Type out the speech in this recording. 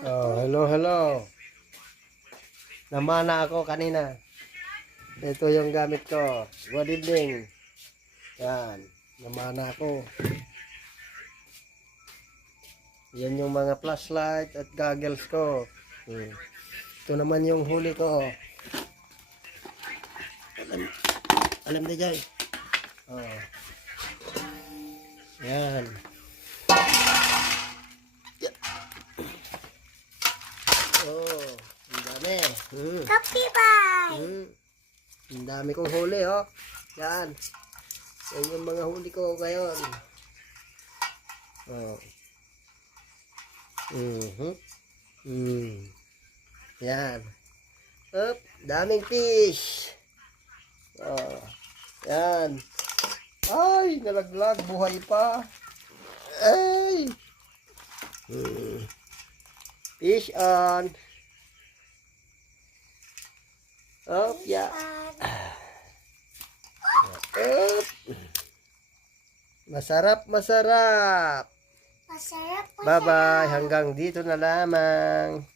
Oh, hello, hello. Namana ako kanina. Ito yung gamit ko. Good evening. Yan. Namana ako. Yan yung mga flashlight at goggles ko. Ito naman yung huli ko. Alam na dyan. Oh. Yan. Oh, ang dami. Kapibay! Ang dami kong huli, oh. Yan. Yan yung mga huli ko ngayon. Oh. Yan. Up, daming fish. Oh. Yan. Ay, nalaglag, buhay pa. Ay. Fish on. Up, yeah. Up. Masarap, masarap. Masarap po. Bye-bye. Hanggang dito na lamang.